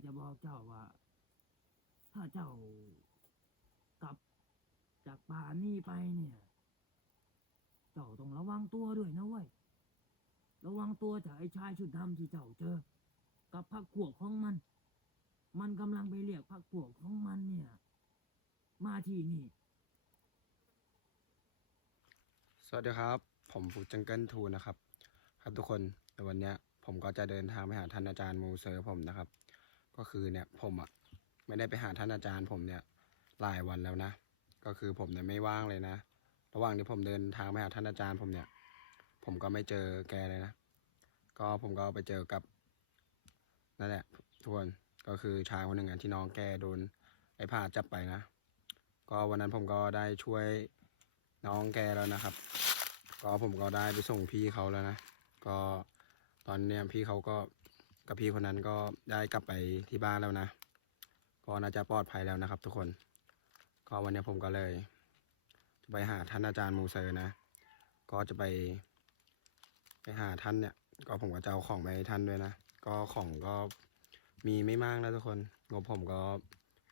ากจะบอกเจ้าว่า ถ้าเจ้ากลับจากป่านี่ไปเนี่ย เจ้าต้องระวังตัวด้วยนะเว้ย ระวังตัวจากไอ้ชายชุดดำที่เจ้าเจอ กับพักพวกของมัน มันกำลังไปเรียกพักพวกของมันเนี่ย มาที่นี่ สวัสดีครับ ผมฟูจังเกิลทูนะครับ ครับทุกคนในวันเนี้ยผมก็จะเดินทางไปหาท่านอาจารย์มูเซอร์ผมนะครับ ก็คือเนี่ยผมอะไม่ได้ไปหาท่านอาจารย์ ผมเนี่ยหลายวันแล้วนะ ก็คือผมเนี่ยไม่ว่างเลยนะ ระหว่างที่ผมเดินทางไปหาท่านอาจารย์ผมเนี่ย ผมก็ไม่เจอแกเลยนะ ก็ผมก็ไปเจอกับนั่นแหละทุกคนก็คือชายคนหนึ่งอะที่น้องแกโดนไอ้ผ้าจับไปนะ ก็วันนั้นผมก็ได้ช่วยน้องแกแล้วนะครับ ก็ผมก็ได้ไปส่งพี่เขาแล้วนะ ก็ตอนเนี้ยพี่เขาก็ กับพี่คนนั้นก็ได้กลับไปที่บ้านแล้วนะ ก็น่าจะปลอดภัยแล้วนะครับ ทุกคน ก็วันนี้ผมก็เลย จะไปหาท่านอาจารย์มูเซอร์นะ ก็จะไป ไปหาท่านเนี่ย ก็ผมก็จะเอาของไปให้ท่านด้วยนะ ก็ของก็มีไม่มากนะทุกคน งบผมก็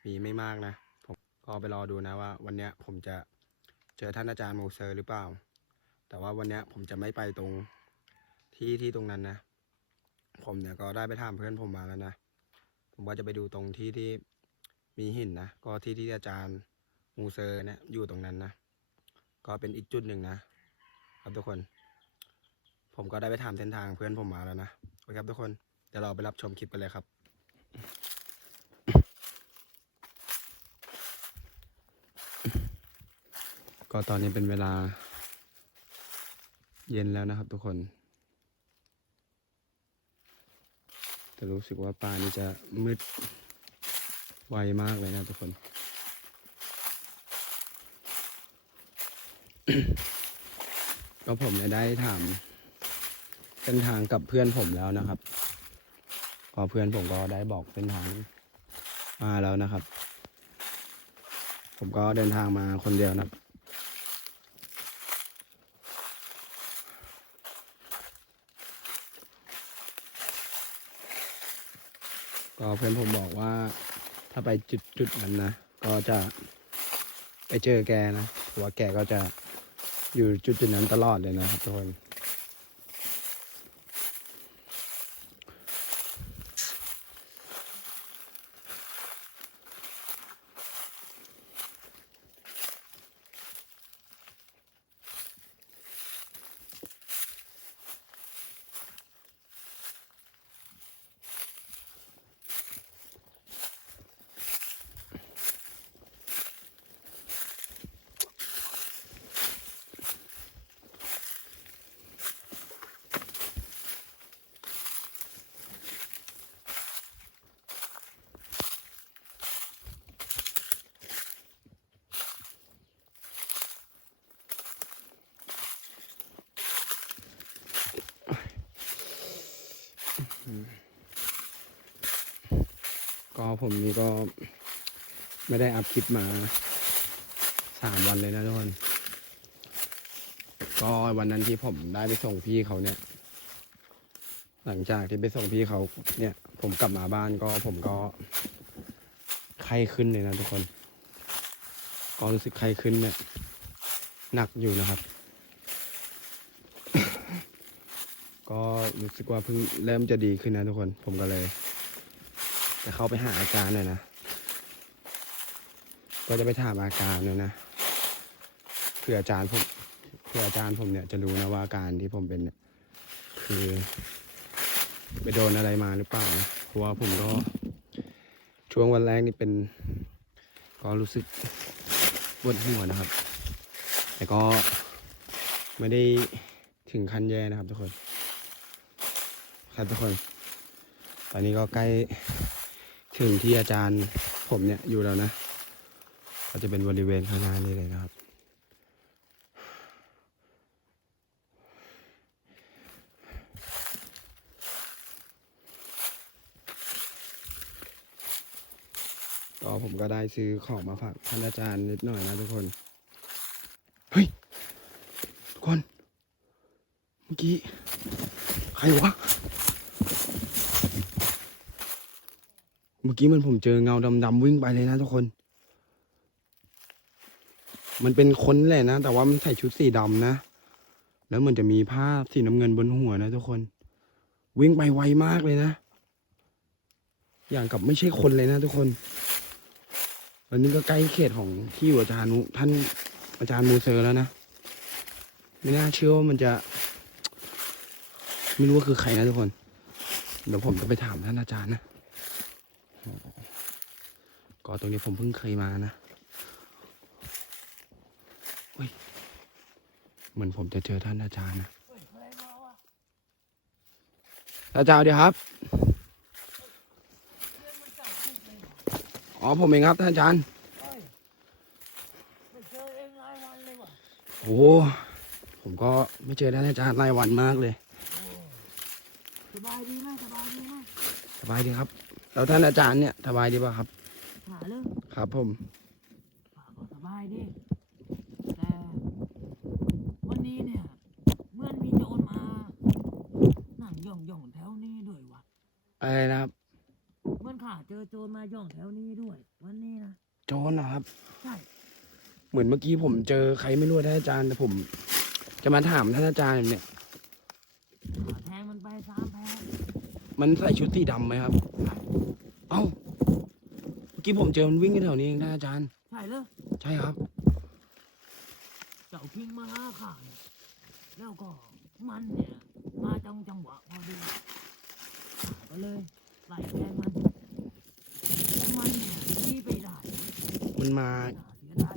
มีไม่มากนะ ผมก็ไปรอดูนะว่า วันเนี้ยผมจะเจอท่านอาจารย์มูเซอร์หรือเปล่า แต่ว่าวันเนี้ยผมจะไม่ไปตรงที่ที่ตรงนั้นนะ ผมเนี่ยก็ได้ไปถามเพื่อนผมมาแล้วนะ ผมว่าจะไปดูตรงที่ที่มีหินนะ ก็ที่ที่อาจารย์มูเซอร์เนี่ยอยู่ตรงนั้นนะ ก็เป็นอีกจุดหนึ่งนะครับทุกคน ผมก็ได้ไปถามเส้นทางเพื่อนผมมาแล้วนะโอเคครับทุกคน เดี๋ยวเราไปรับชมคลิปกันเลยครับก็ตอนนี้เป็นเวลาเย็นแล้วนะครับทุกคน แต่รู้สึกว่าป่านี่จะมืดไวมากเลยนะทุกคน ก็ผมเนี่ยได้ถามเส้นทางกับเพื่อนผมแล้วนะครับก็เพื่อนผมก็ได้บอกเส้นทางมาแล้วนะครับ ผมก็เดินทางมาคนเดียวนะครับ ก็เพื่อนผมบอกว่า ถ้าไปจุดจุดนั้นนะ ก็จะไปเจอแกนะเพราะว่าแกก็จะอยู่จุดจุดนั้นตลอดเลยนะครับทุกคน ก็ผมนี่ก็ไม่ได้อัพคลิปมาสามวันเลยนะทุกคน ก็วันนั้นที่ผมได้ไปส่งพี่เขาเนี่ย หลังจากที่ไปส่งพี่เขาเนี่ย ผมกลับมาบ้านก็ผมก็ไข้ขึ้นเลยนะทุกคน ก็รู้สึกไข้ขึ้นเนี่ยหนักอยู่นะครับ ก็รู้สึกว่าเพิ่งเริ่มจะดีขึ้นนะทุกคน ผมก็เลย จะเข้าไปหาอาจารย์หน่อยนะ ก็จะไปถามอาการเลยนะเพื่ออาจารย์ผมเพื่ออาจารย์ผมเนี่ยจะรู้นะว่าอาการที่ผมเป็นเนี่ยคือ ไปโดนอะไรมาหรือเปล่านะเพราะว่าผมก็ช่วงวันแรกนี่เป็น ก็รู้สึกปวดหัวนะครับ แต่ก็ไม่ได้ถึงขั้นแย่นะครับทุกคน ครับทุกคน ตอนนี้ก็ใกล้ ถึงที่อาจารย์ผมเนี่ยอยู่แล้วนะก็จะเป็นบริเวณข้างหน้านี้เลยนะครับ ก็ผมก็ได้ซื้อของมาฝากท่านอาจารย์นิดหน่อยนะทุกคน เฮ้ย ทุกคน เมื่อกี้ ใครวะ มื่อกี้มันผมเจอเงาดำๆวิ่งไปเลยนะทุกคน มันเป็นคนแหละนะ แต่ว่ามันใส่ชุดสีดำนะ แล้วมันจะมีผ้าสีน้ำเงินบนหัวนะทุกคน วิ่งไปไวมากเลยนะ อย่างกับไม่ใช่คนเลยนะทุกคนวันนี้ก็ใกล้เขตของที่อยู่อาจารย์ท่านอาจารย์มูเซอร์แล้วนะ ไม่น่าเชื่อว่ามันจะ ไม่รู้ว่าคือใครนะทุกคน เดี๋ยวผมจะไปถามท่านอาจารย์นะ ก็ตรงนี้ผมเพิ่งเคยมานะเฮ้ยเหมือนผมจะเจอท่านอาจารย์นะเฮ้ยใครมาวะอาจารย์เดี๋ยวครับเรื่องมันเก่าขึ้นเลยเหรออ๋อผมเองครับท่านอาจารย์เฮ้ยไม่เจอเองหลายวันเลยว่ะโอ้ผมก็ไม่เจอท่านอาจารย์หลายวันมากเลยโอ้สบายดีไหมสบายดีไหมสบายดีครับ แล้วท่านอาจารย์เนี่ยสบายดีป่ะครับหาเรื่องครับ ผมข้าก็สบายดีแต่วันนี้เนี่ยเหมื่อนมีโจรมานั่งย่องย่องๆแถวนี้ด้วยวะอะไรนะครับ เหมื่อนข้าเจอโจรมาย่องแถวนี้ด้วย วันนี้นะโจรนะครับ ใช่เหมือนเมื่อกี้ผมเจอใครไม่รู้ท่านอาจารย์แต่ผม จะมาถามท่านอาจารย์เนี่ย ข้าแทงมันไปสามแพ้มันใส่ชุดสีดำไหมครับเอ้าเมื่อ กี้ผมเจอมันวิ่งอยู่แถวนี้เองท่านอาจารย์ ใช่เลยใช่ครับ เจ้าคิงมาหาข้าเนี่ยแล้วก็มันเนี่ย มาจังจังหวะพอดีข้าก็เลยไล่แทงมันแล้วมันเนี่ยหนีไปได้มันมาน่าเสียดาย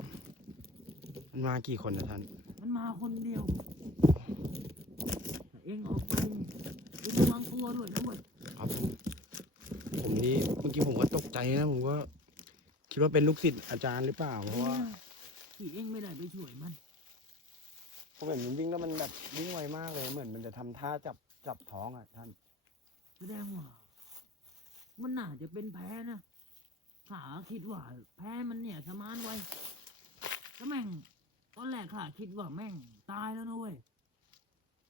มันมากี่คนนะท่าน มันมาคนเดียวแต่เองออกไปนี่ระวังตัวด้วยนะเว้ย ครับผมผมนี่เมื่อกี้ผมก็ตกใจนะ ผมก็ คิดว่าเป็นลูกศิษย์อาจารย์หรือเปล่าเพราะว่าที่เองไม่ได้ไปช่วยมันผมเห็นมันวิ่งแล้วมันแบบวิ่งไวมากเลยเหมือนมันจะทำท่าจับจับท้องอะท่าน แสดงว่า มันน่าจะเป็นแพ้นะขาคิดว่า แพ้มันเนี่ยสมานไว้ก็แม่งตอนแรกข้าคิดว่าแม่งตายแล้วนะเว้ย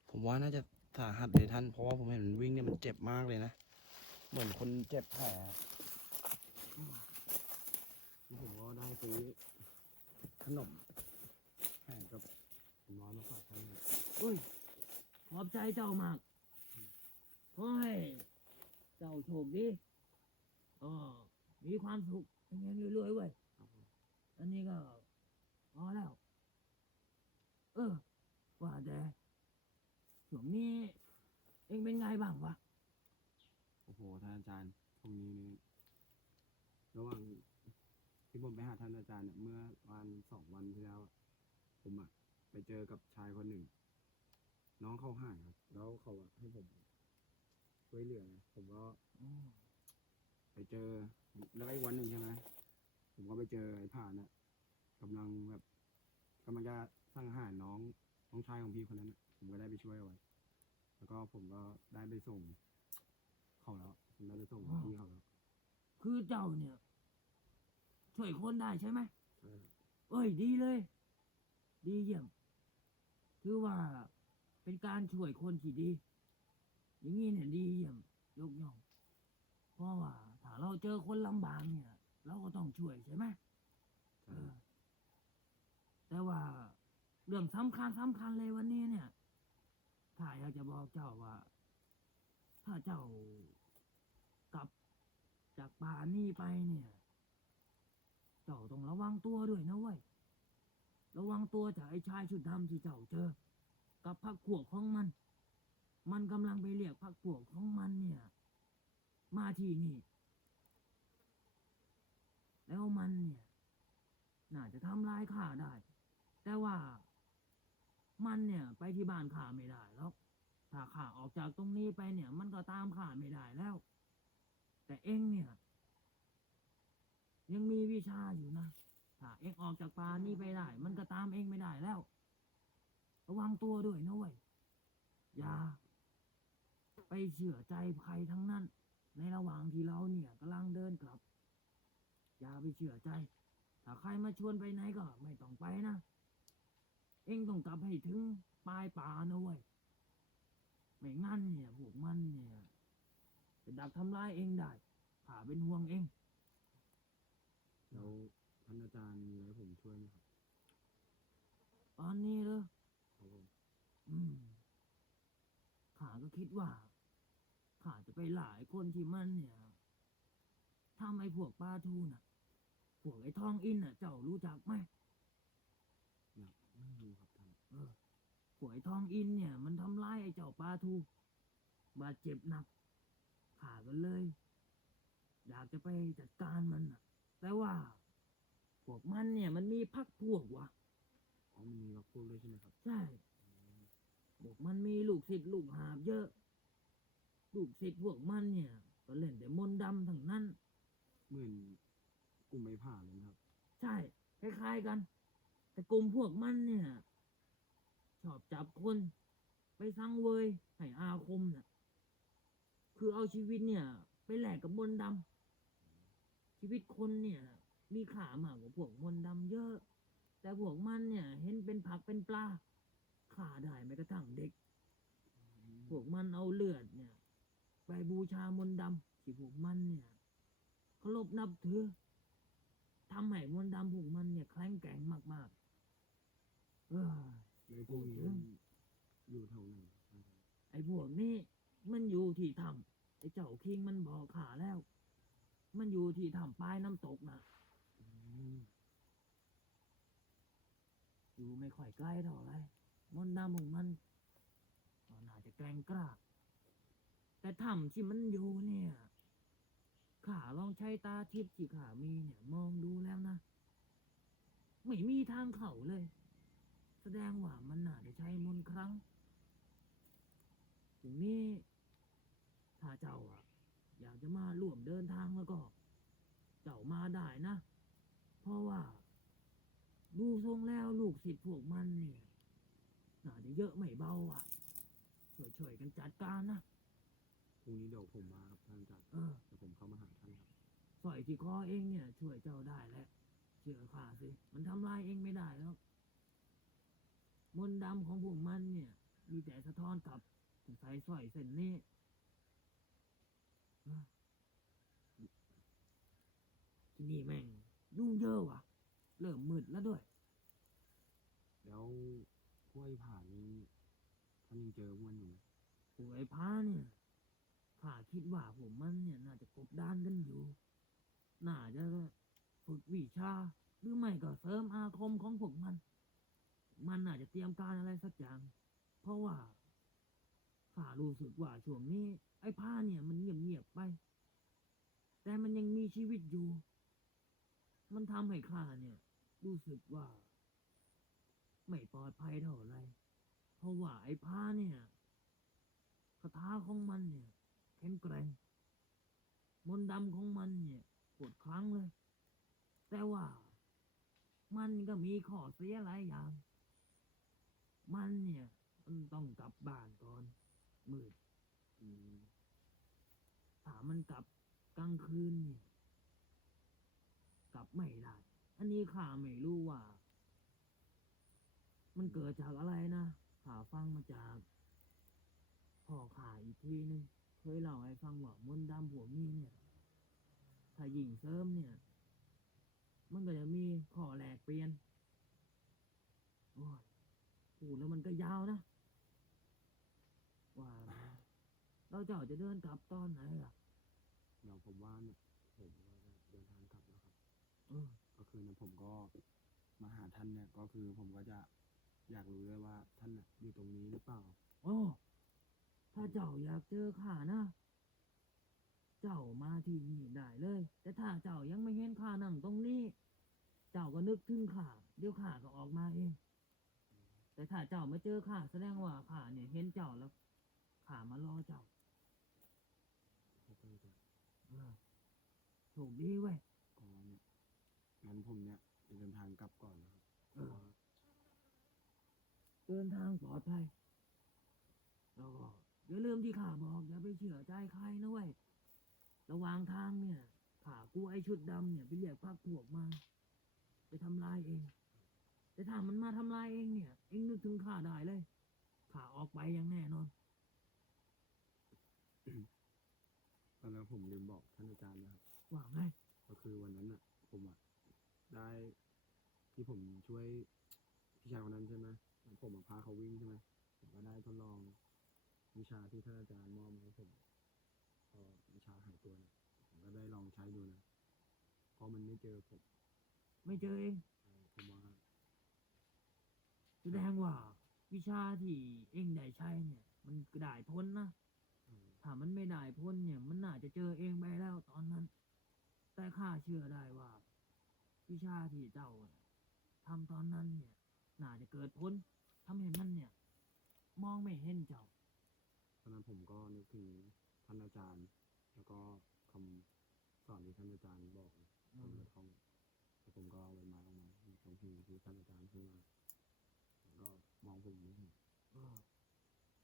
ผมว่าน่าจะสาหัสเลยท่าน เพราะว่าผมเห็นมันวิ่งเนี่ยมันเจ็บมากเลยนะ เหมือนคนเจ็บแผลผมก็ได้ ซื้อขนมแข่งกับผมน้อยมาฝากท่านอุ้ย ขอบใจเจ้ามากขอให้เจ้าโชคดีก็มีความสุขเป็นยังรวยๆเว้ย อันนี้ก็พอแล้ว เออ ว่าแต่ช่วงนี้ เองเป็นไงบ้างวะ โอ้โห ท่านอาจารย์ตรงนี้นี่ระหว่าง ที่ผมไปหาท่านอาจารย์เนี่ยเมื่อวันสองวันที่แล้วอะผมอะไปเจอกับชายคนหนึ่ง น้องเขาหายครับ แล้วเขาอะให้ผมช่วยเหลือผมก็ไปเจอ แล้วก็อีกวันหนึ่งใช่ไหมผมก็ไปเจอไอ้ผ่านน่ะกำลังแบบกำลังจะสั่งอาหารน้องน้องชายของพี่คนนั้นน่ะผมก็ได้ไปช่วยเอาไว้ แล้วก็ผมก็ได้ไปส่งเขาแล้วผมได้ไปส่งพี่เขาแล้ว คือเจ้าเนี่ย ช่วยคนได้ใช่ไหมใช่ครับเอ้ยดีเลย ดีเยี่ยมถือว่าเป็นการช่วยคนที่ดี อย่างนี้เนี่ยดีเยี่ยมยกย่องเพราะว่าถ้าเราเจอคนลำบากเนี่ย เราก็ต้องช่วยใช่ไหมใช่เออ แต่ว่าเรื่องสำคัญสำคัญเลยวันนี้เนี่ยข้าอยากจะบอกเจ้าว่า ถ้าเจ้ากลับจากป่านี่ไปเนี่ย เจ้าต้องระวังตัวด้วยนะเว้ย ระวังตัวจากไอ้ชายชุดดำที่เจ้าเจอ กับพักพวกของมัน มันกำลังไปเรียกพักพวกของมันเนี่ย มาที่นี่ แล้วมันเนี่ย น่าจะทำร้ายข้าได้ แต่ว่ามันเนี่ยไปที่บ้านข้าไม่ได้แล้ว ถ้าข้าออกจากตรงนี้ไปเนี่ย มันก็ตามข้าไม่ได้แล้ว แต่เองเนี่ย ยังมีวิชาอยู่นะถ้าเองออกจากป่านี้ไปได้ มันก็ตามเองไม่ได้แล้ว ระวังตัวด้วยนะเว้ยอย่า ไปเชื่อใจใครทั้งนั้น ในระหว่างที่เราเนี่ยกำลังเดินกลับ อย่าไปเชื่อใจ ถ้าใครมาชวนไปไหนก็ไม่ต้องไปนะ เองต้องกลับให้ถึงปลายป่านะเว้ยไม่งั้นเนี่ยพวกมันเนี่ยจะดักทำร้ายเองได้ข้ข้าเป็นห่วงเอง แล้วท่านอาจารย์มีอะไรให้ผมช่วยไหมครับตอนนี้เลยครับผมอืมข้าก็คิดว่าข้าจะไปหลายคนที่มันเนี่ยทำไอ้พวกปลาทูน่ะ พวกไอ้ทองอินน่ะ เจ้ารู้จักไหมอยากไม่รู้ครับท่านเออพวกไอ้ทองอินเนี่ย มันทำร้ายไอ้เจ้าปลาทู บาดเจ็บหนักข้าก็เลย อยากจะไปจัดการมันน่ะ แต่ว่าพวกมันเนี่ยมันมีพักพวกว่ะอ๋อมันมีมาพูดด้วยใช่ไหมครับ ใช่พวกมันมีลูกศิษย์ลูกหาบเยอะ ลูกศิษย์พวกมันเนี่ยก็เล่นแต่มนต์ดำทั้งนั้น เหมือนกลุ่มไม้ผ่าเลยนะครับ ใช่คล้ายๆกัน แต่กลุ่มพวกมันเนี่ย ชอบจับคน ไปสังเวยให้อาคมน่ะ คือเอาชีวิตเนี่ย ไปแลกกับมนต์ดำ ชีวิตคนเนี่ย มีค่ามากกว่าพวกมนต์ดำเยอะ แต่พวกมันเนี่ย เห็นเป็นผักเป็นปลาฆ่าได้แม้กระทั่งเด็ก พวกมันเอาเลือดเนี่ย ไปบูชามนต์ดำที่พวกมันเนี่ยเคารพนับถือทำให้มนต์ดำพวกมันเนี่ยแข็งแกร่งมากๆเออแล้วพวกนี้มันอยู่แถวไหนครับ ไอ้พวกนี้มันอยู่ที่ถ้ำไอ้เจ้าคิงมันบอกขาแล้ว มันอยู่ที่ถ้ำปลายน้ำตกนะอยู่ไม่ค่อยใกล้เท่าไรมนต์ดำของมันก็น่าจะแกร่งกล้าแต่ถ้ำที่มันอยู่เนี่ยข้าลองใช้ตาทิพย์ที่ข้ามีเนี่ย มองดูแล้วนะ ไม่มีทางเขาเลย แสดงว่ามันน่าจะใช้มนต์ครั้ง ถึงนี้ถ้าเจ้าอะ อยากจะมาร่วมเดินทางแล้วก็ เจ้ามาได้นะ เพราะว่า ดูทรงแล้วลูกศิษย์พวกมันเนี่ยน่าจะเยอะไม่เบาอะ ช่วยๆกันจัดการนะ พรุ่งนี้เดี๋ยวผมมาครับท่านอาจารย์เออ เดี๋ยวผมเข้ามาหาท่านครับ สร้อยที่คอเองเนี่ย ช่วยเจ้าได้แหละเชื่อข้าสิ มันทำลายเองไม่ได้แล้วมนต์ดำของพวกมันเนี่ย มีแต่สะท้อนกลับถึงใส่สร้อยเส้นนี้เออ ที่นี่แม่ง ยุ่งเยอะว่ะ เริ่มมืดแล้วด้วย แล้วพวกไอ้ผ่านี้ท่านยังเจอพวกมันอยู่ไหมพวกไอ้พาเนี่ยข้าคิดว่าพวกมันเนี่ย น่าจะกบดานกันอยู่ น่าจะฝึกวิชา หรือไม่ก็เสริมอาคมของพวกมัน มันน่าจะเตรียมการอะไรสักอย่าง เพราะว่า ข้ารู้สึกว่าช่วงนี้ ไอ้ผ้าเนี่ยมันเงียบๆไป แต่มันยังมีชีวิตอยู่ มันทำให้ข้าเนี่ย รู้สึกว่า ไม่ปลอดภัยเท่าไร เพราะว่าไอ้ผ้าเนี่ยคาถาของมันเนี่ยแข็งแกร่งมนต์ดำของมันเนี่ยปวดครั้งเลย แต่ว่า มันก็มีข้อเสียหลายอย่าง มันเนี่ย มันต้องกลับบ้านก่อน มืดถามันกลับกลางคืนเนี่ย กลับไม่ได้ อันนี้ข้าไม่รู้ว่า มันเกิดจากอะไรนะข้าฟังมาจากพ่อข้าอีกทีนึงเคยเล่าให้ฟังว่ามนต์ดำหัวมีเนี่ย ถ้ายิงเสริมเนี่ย มันก็จะมีข้อแหลกเปลี่ยน โอ้ยพูดแล้วมันก็ยาวนะ ว่า เราเจ้าจะเดินกลับตอนไหนล่ะเดี๋ยวผมว่าเนี่ยผมก็จะเดินทางกลับแล้วครับ เออก็คือเนี่ยผมก็มาหาท่านเนี่ย ก็คือผมก็จะอยากรู้ด้วยว่าท่านน่ะอยู่ตรงนี้หรือเปล่า โอ้ถ้าเจ้าอยากเจอข้านะ เจ้ามาที่นี่ได้เลย แต่ถ้าเจ้ายังไม่เห็นข้านั่งตรงนี้ เจ้าก็นึกถึงข้าเดี๋ยวข้าก็ออกมาเอง แต่ถ้าเจ้ามาเจอข้าแสดงว่าข้าเนี่ยเห็นเจ้าแล้วข้ามารอเจ้า ครับท่านอาจารย์ เออ โชคดีเว้ยก็เนี่ยงั้นผมเนี่ยจะเดินทางกลับก่อนนะครับเออ เดินทางปลอดภัยแล้วก็อย่าลืมที่ข้าบอก อย่าไปเชื่อใจใครนะเว้ย ระหว่างทางเนี่ยข้ากูไอชุดดำเนี่ยไปเรียกพักพวกมา ไปทำลายเอง แต่ถ้ามันมาทำลายเองเนี่ย เองนึกถึงข้าได้เลยข้าออกไปอย่างแน่นอน ตอนนั้นผมลืมบอกท่านอาจารย์นะครับ ว่าไงก็คือวันนั้นอะ ผมอะได้ที่ผมช่วยพี่ชายคนนั้นใช่ไหมแล้วผมมาพาเขาวิ่งใช่ไหมผมก็ได้ทดลองวิชาที่ท่านอาจารย์มอบมาให้ผมพอวิชาหายตัวเนี่ยผมก็ได้ลองใช้ดูนะเพราะมันไม่เจอผมไม่เจอเองเอ่อผมว่าแสดงว่า วิชาที่เองได้ใช้เนี่ย มันก็ได้พ้นนะ เออ ถ้ามันไม่ได้พ้นเนี่ย มันน่าจะเจอเองไปแล้วตอนนั้น แต่ข้าเชื่อได้ว่า วิชาที่เจ้าทำตอนนั้นเนี่ยน่าจะเกิดพ้นทำให้มันเนี่ย มองไม่เห็นเจ้า ตอนนั้นผมก็นึกถึงท่านอาจารย์ แล้วก็คำสอนที่ท่านอาจารย์บอกนะผมเลยท่องแล้วผมก็เอาใบไม้ออกมาตรงที่ที่ท่านอาจารย์พูดมาแล้วก็มองผมไม่เห็นก็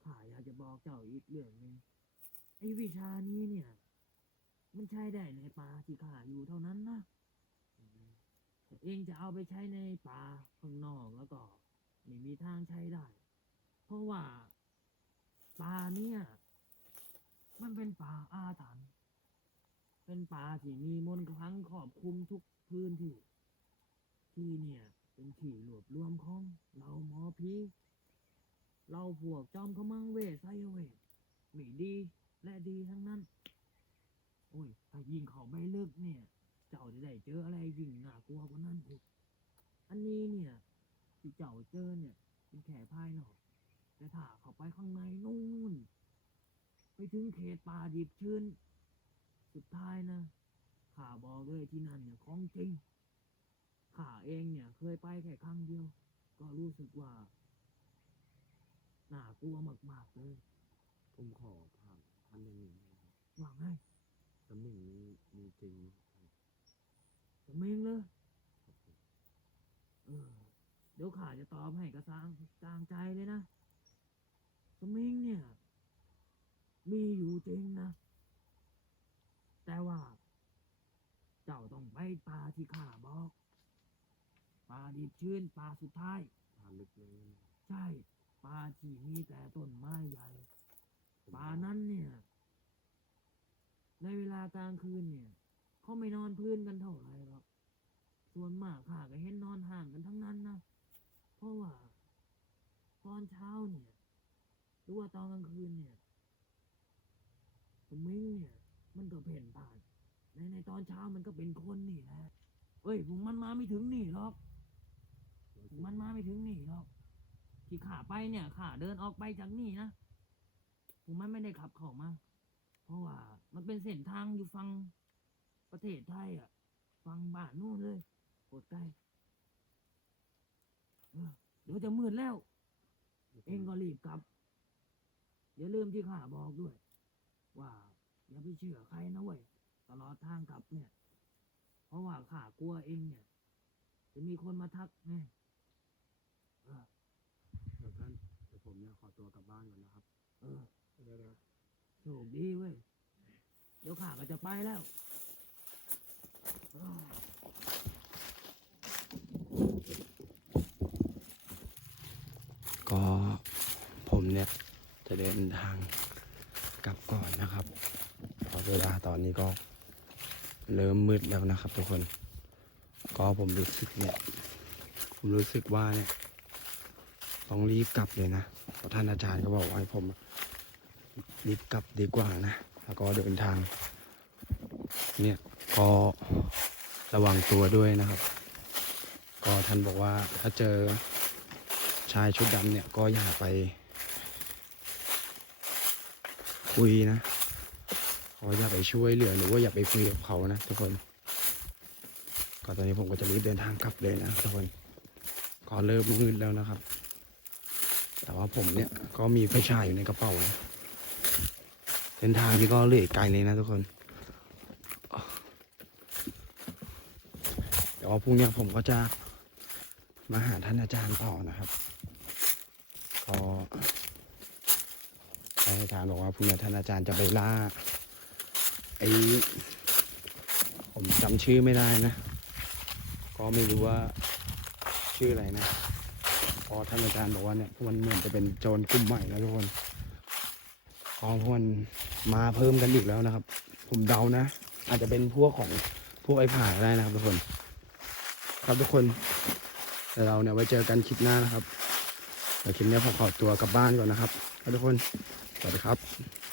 ข้าอยากจะบอกเจ้าอีกเรื่องหนึ่งไอ้วิชานี้เนี่ย มันใช้ได้ในป่าที่ข้าอยู่เท่านั้นนะแต่เองจะเอาไปใช้ในป่าข้างนอกแล้วก็ไม่มีทางใช้ได้ เพราะว่าป่าเนี่ย มันเป็นป่าอาถรรพ์เป็นป่าที่มีมนต์คลังครอบคลุมทุกพื้นที่ ที่เนี่ย เป็นที่รวบรวมของเราหมอผีเราพวกจอมขมังเวทไซเวทมีดีและดีทั้งนั้นโอ้ยถ้ายิงเขาไม่ลึกเนี่ย เจ้าจะได้เจออะไรยิ่งน่ากลัวกว่านั้นอีกอันนี้เนี่ยที่เจ้าเจอเนี่ย เป็นแค่ภายนอก แต่ถ้าเข้าไปข้างในนู่น ไปถึงเขตป่าดิบชื้น สุดท้ายนะข้าบอกเลยที่นั่นเนี่ยของจริงข้าเองเนี่ยเคยไปแค่ครั้งเดียว ก็รู้สึกว่าน่ากลัวมากๆเลย ผมขอถามท่านอย่างหนึ่งนะครับว่าไง ตำแหน่งนี้มีจริงไหมครับผมเองเลยครับผมเออเดี๋ยวข้าจะตอบให้กระซางจางใจเลยนะสมิงเนี่ย มีอยู่จริงนะ แต่ว่า เจ้าต้องไปป่าที่ข้าบอกป่าดิบชื้นป่าสุดท้ายทานลึกเลยนะใช่ป่าที่มีแต่ต้นไม้ใหญ่ผมป่านั้นเนี่ย ในเวลากลางคืนเนี่ย เขาไม่นอนพื้นกันเท่าไหร่หรอก ส่วนมากข้าก็เห็นนอนห่างกันทั้งนั้นนะ เพราะว่า ตอนเช้าเนี่ยหรือว่าตอนกลางคืนเนี่ยสมิงเนี่ย มันก็เพ่นผ่าน ในในตอนเช้ามันก็เป็นคนนี่แหละเอ้ยผมมันมาไม่ถึงนี่หรอกมันมาไม่ถึงนี่หรอก ที่ขาไปเนี่ยขาเดินออกไปจากนี่นะผมมันไม่ได้ขับเข้ามา เพราะว่า มันเป็นเส้นทางอยู่ฝั่งประเทศไทยอะฝั่งบ้านนู่นเลยโคตรไกลเออเดี๋ยวจะมืดแล้ว เองก็รีบกลับ อย่าลืมที่ข้าบอกด้วย ว่าอย่าไปเชื่อใครนะเว้ยตลอดทางกลับเนี่ย เพราะว่าข้ากลัวเองเนี่ย จะมีคนมาทักไงเออเดี๋ยวท่านเดี๋ยวผมเนี่ยขอตัวกลับบ้านก่อนนะครับ เออได้แล้วโชคดีเว้ย เดี๋ยวข้าก็จะไปแล้วก็ผมเนี่ยจะเดินทางกลับก่อนนะครับเพราะเวลาตอนนี้ก็เริ่มมืดแล้วนะครับทุกคน ก็ผมรู้สึกเนี่ย ผมรู้สึกว่าเนี่ยต้องรีบกลับเลยนะเพราะท่านอาจารย์ก็บอกว่าให้ผมรีบกลับดีกว่านะ แล้วก็เดินทาง เนี่ยก็ระวังตัวด้วยนะครับ ก็ท่านบอกว่าถ้าเจอชายชุดดำเนี่ยก็อย่าไป คุยนะเขาอย่าไปช่วยเหลือหรือว่าอย่าไปคุยกับเขานะทุกคนก็ตอนนี้ผมก็จะรีบเดินทางกลับเลยนะทุกคนก็เริ่มมืดแล้วนะครับ แต่ว่าผมเนี่ยก็มีไฟฉายอยู่ในกระเป๋านะ เดินทางนี่ก็เลืออกไกลเลยนะทุกคน เดี๋ยวว่าพรุ่งนี้ผมก็จะมาหาท่านอาจารย์ต่อนะครับก็ท่านอาจารย์บอกว่าพรุ่งนี้ท่านอาจารย์จะไปล่าไอ้ผมจำชื่อไม่ได้นะ ก็ไม่รู้ว่าชื่ออะไรนะพอท่านอาจารย์บอกว่าเนี่ยมันเหมือนจะเป็นโจรกลุ่มใหม่นะทุกคน ก็พวกมันมาเพิ่มกันอีกแล้วนะครับ ผมเดานะ อาจจะเป็นพวกของพวกไอ้ผ่าได้นะครับทุกคน ครับทุกคนแต่เราเนี่ยไว้เจอกันคลิปหน้านะครับแต่คลิปนี้ผมขอตัวกลับบ้านก่อนนะครับครับทุกคนสวัสดีครับ